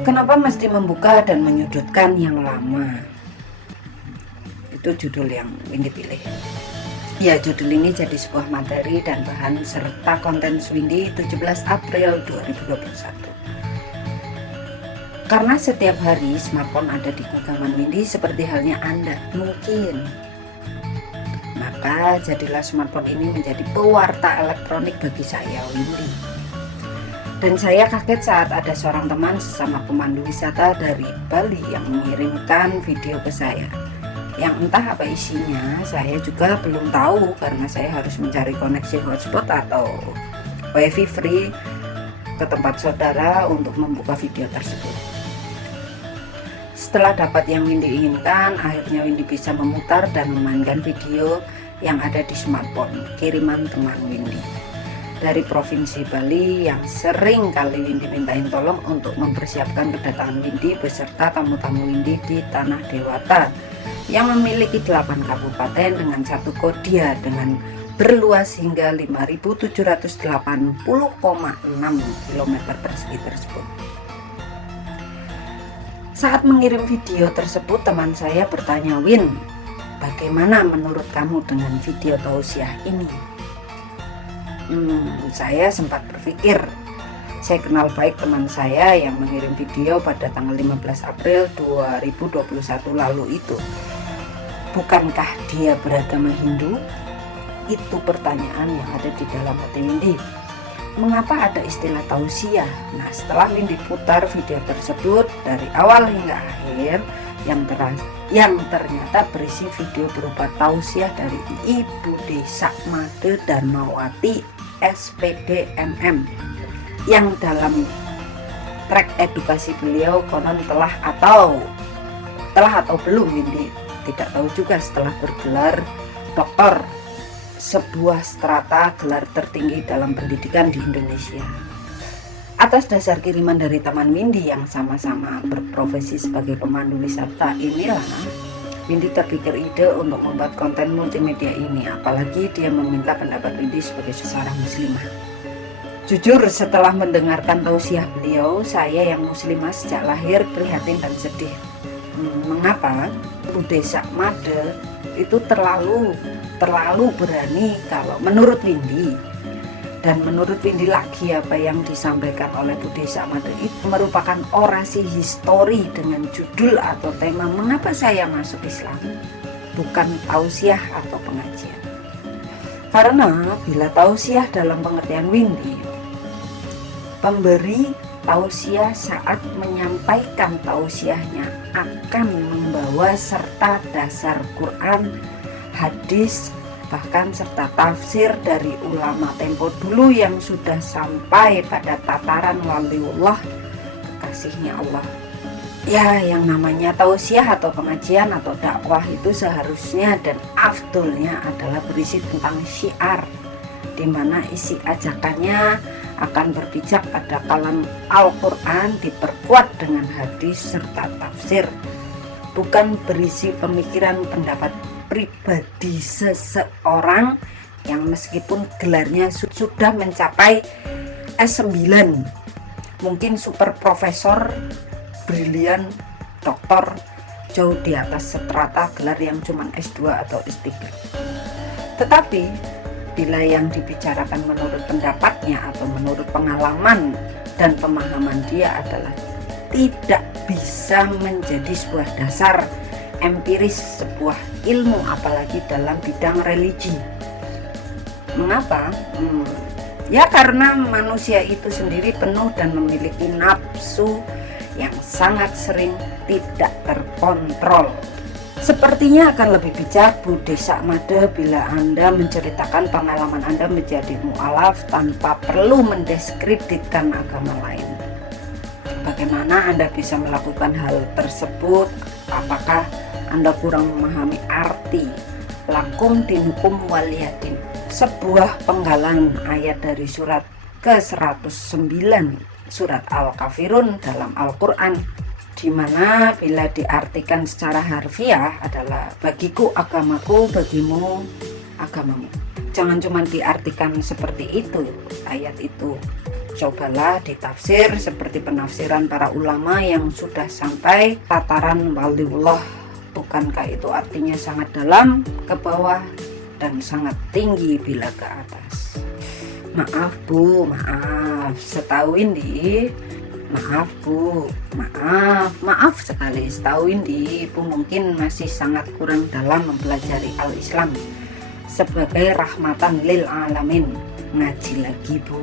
Kenapa mesti membuka dan menyudutkan yang lama? Itu judul yang Windy pilih. Ya, judul ini jadi sebuah materi dan bahan serta konten Windy 17 April 2021. Karena setiap hari smartphone ada di genggaman Windy seperti halnya Anda mungkin. Maka jadilah smartphone ini menjadi pewarta elektronik bagi saya, Windy. Dan saya kaget saat ada seorang teman sesama pemandu wisata dari Bali yang mengirimkan video ke saya. Yang entah apa isinya, saya juga belum tahu karena saya harus mencari koneksi hotspot atau wifi free ke tempat saudara untuk membuka video tersebut. Setelah dapat yang Windy inginkan, akhirnya Windy bisa memutar dan memainkan video yang ada di smartphone kiriman teman Windy dari Provinsi Bali yang sering kali Windy mintain tolong untuk mempersiapkan kedatangan Windy beserta tamu-tamu Windy di Tanah Dewata yang memiliki 8 kabupaten dengan satu kodia dengan berluas hingga 5.780,6 km persegi tersebut. Saat mengirim video tersebut, teman saya bertanya, "Win, bagaimana menurut kamu dengan video tausiah ini?" Saya sempat berpikir. Saya kenal baik teman saya yang mengirim video pada tanggal 15 April 2021 lalu itu. Bukankah dia beragama Hindu? Itu pertanyaan yang ada di dalam hati Windy. Mengapa ada istilah tausiah? Nah, setelah Windy putar video tersebut dari awal hingga akhir, yang ternyata berisi video berupa tausiah dari Ibu Desa Made Darmawati SPD MM yang dalam track edukasi beliau konon telah atau belum, Windy tidak tahu juga, setelah bergelar doktor, sebuah strata gelar tertinggi dalam pendidikan di Indonesia. Atas dasar kiriman dari teman Windy yang sama-sama berprofesi sebagai pemandu wisata inilah Windy terpikir ide untuk membuat konten multimedia ini, apalagi dia meminta pendapat Windy sebagai seorang muslimah. Jujur, setelah mendengarkan tausiah beliau, saya yang muslimah sejak lahir prihatin dan sedih. Mengapa Bu Desa Made itu terlalu berani kalau menurut Windy. Dan menurut Windy lagi, apa yang disampaikan oleh Bu Desa Made itu merupakan orasi histori dengan judul atau tema "Mengapa Saya Masuk Islam?", bukan tausiah atau pengajian. Karena bila tausiah dalam pengertian Windy, pemberi tausiah saat menyampaikan tausiahnya akan membawa serta dasar Quran, hadis, bahkan serta tafsir dari ulama tempo dulu yang sudah sampai pada tataran waliullah, kekasihnya Allah. Ya, yang namanya tausiah atau pengajian atau dakwah itu seharusnya dan afdolnya adalah berisi tentang syiar, di mana isi ajakannya akan berpijak pada kalam Al-Quran diperkuat dengan hadis serta tafsir, bukan berisi pemikiran pendapat pribadi seseorang yang meskipun gelarnya sudah mencapai S9, mungkin super profesor, brilian, doktor, jauh di atas strata gelar yang cuma S2 atau S3. Tetapi bila yang dibicarakan menurut pendapatnya atau menurut pengalaman dan pemahaman dia adalah tidak bisa menjadi sebuah dasar empiris sebuah ilmu, apalagi dalam bidang religi. Mengapa? Ya karena manusia itu sendiri penuh dan memiliki nafsu yang sangat sering tidak terkontrol. Sepertinya akan lebih bijak Bu Desa Made bila Anda menceritakan pengalaman Anda menjadi mu'alaf tanpa perlu mendiskreditkan agama lain. Bagaimana Anda bisa melakukan hal tersebut? Apakah Anda kurang memahami arti lakum dinukum waliyadin, sebuah penggalan ayat dari surat ke-109 surat Al-Kafirun dalam Al-Quran, di mana bila diartikan secara harfiah adalah bagiku agamaku, bagimu agamamu. jangan cuma diartikan seperti itu ayat itu. Cobalah ditafsir seperti penafsiran para ulama yang sudah sampai tataran waliullah. Bukankah itu artinya sangat dalam ke bawah dan sangat tinggi bila ke atas? Maaf Bu, maaf, setahu ini, maaf Bu, maaf sekali, setahu ini Bu mungkin masih sangat kurang dalam mempelajari al-Islam sebagai rahmatan lil alamin. Ngaji lagi Bu,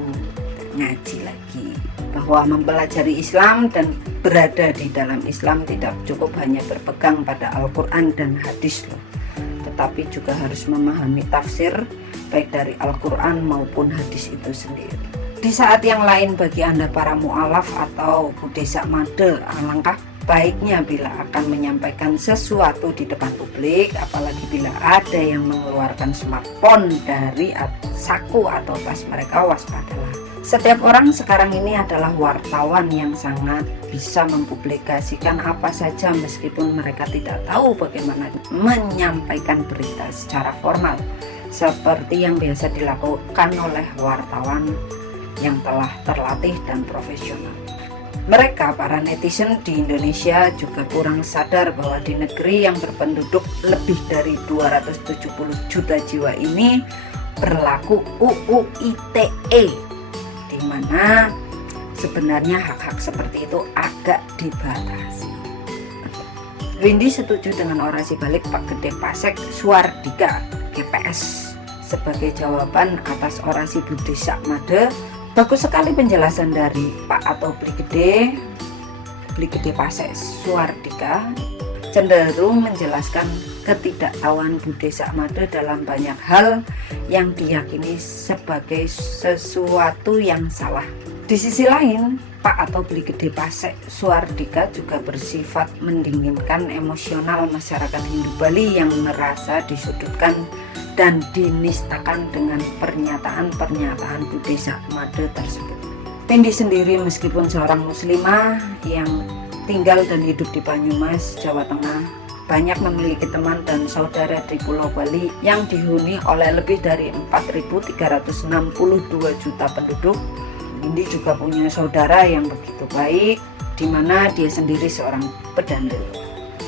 ngaji lagi, bahwa mempelajari Islam dan berada di dalam Islam tidak cukup hanya berpegang pada Al-Quran dan hadis loh, tetapi juga harus memahami tafsir baik dari Al-Quran maupun hadis itu sendiri. Di saat yang lain bagi Anda para mu'alaf atau budesa made, alangkah baiknya bila akan menyampaikan sesuatu di depan publik, apalagi bila ada yang mengeluarkan smartphone dari saku atau tas mereka, waspadalah. Setiap orang sekarang ini adalah wartawan yang sangat bisa mempublikasikan apa saja meskipun mereka tidak tahu bagaimana menyampaikan berita secara formal seperti yang biasa dilakukan oleh wartawan yang telah terlatih dan profesional. Mereka, para netizen di Indonesia, juga kurang sadar bahwa di negeri yang berpenduduk lebih dari 270 juta jiwa ini berlaku UU ITE, di mana sebenarnya hak-hak seperti itu agak dibatasi. Windy setuju dengan orasi balik Pak Gede Pasek Suardika GPS sebagai jawaban atas orasi Budesa Made. Bagus sekali penjelasan dari Pak atau Bli Gede Pasek Suardika, cenderung menjelaskan ketidaktahuan Budesa Made dalam banyak hal yang diyakini sebagai sesuatu yang salah. Di sisi lain, Pak atau Bli Gede Pasek Suardika juga bersifat mendinginkan emosional masyarakat Hindu Bali yang merasa disudutkan dan dinistakan dengan pernyataan-pernyataan Budesa Made tersebut. Windy sendiri meskipun seorang muslimah yang tinggal dan hidup di Banyumas, Jawa Tengah, banyak memiliki teman dan saudara di Pulau Bali yang dihuni oleh lebih dari 4.362 juta penduduk. Windy juga punya saudara yang begitu baik, di mana dia sendiri seorang pedandel.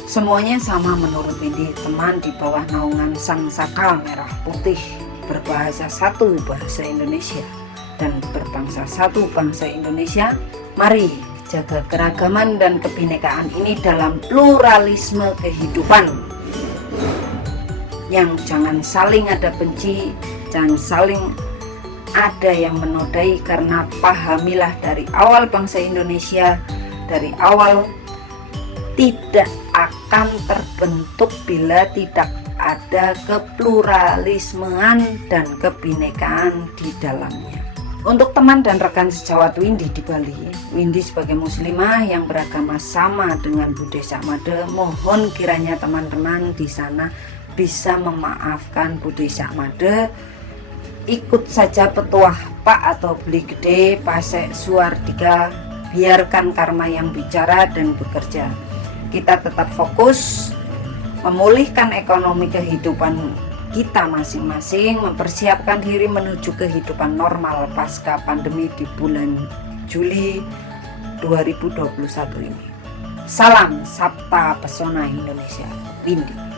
Semuanya sama menurut Windy, teman di bawah naungan Sang Saka Merah Putih, berbahasa satu bahasa Indonesia dan berbangsa satu bangsa Indonesia. Mari jaga keragaman dan kebinekaan ini dalam pluralisme kehidupan, yang jangan saling ada benci, jangan saling ada yang menodai, karena pahamilah dari awal bangsa Indonesia dari awal tidak akan terbentuk bila tidak ada kepluralismean dan kebinekaan di dalamnya. Untuk teman dan rekan sejawat Windy di Bali, Windy sebagai muslimah yang beragama sama dengan Budesa Made, mohon kiranya teman-teman di sana bisa memaafkan Budesa Made. Ikut saja petuah Pak atau Bli Gede Pasek Suardika, biarkan karma yang bicara dan bekerja. Kita tetap fokus memulihkan ekonomi kehidupan kita masing-masing, mempersiapkan diri menuju kehidupan normal pasca pandemi di bulan Juli 2021 ini. Salam Sabta Pesona Indonesia, Windy.